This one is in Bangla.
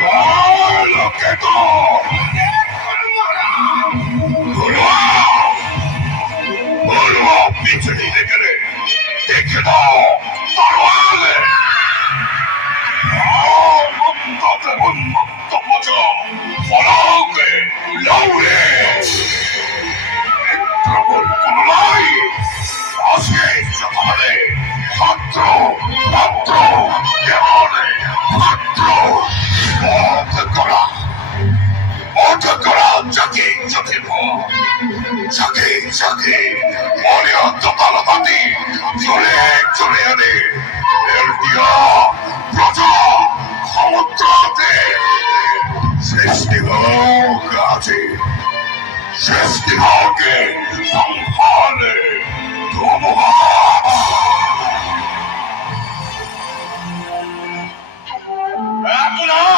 লোকেতো বলবো পিছনে গেলে দেখে দাও তরোয়ালে উন্মুক্ত পচো ফলকে লৌড়ে প্রবল কুমলাই আজকে সকালে ছাত্র ছাত্র কেমনে ছাত্র জাগে জাগে জাগে জাগে মনে অন্তকালপাতি চলে চলে আনে এলটিয়া প্রজা সমুদ্রতে সৃষ্টি হোক আছে সৃষ্টি হোক সংহারে ধুমুহা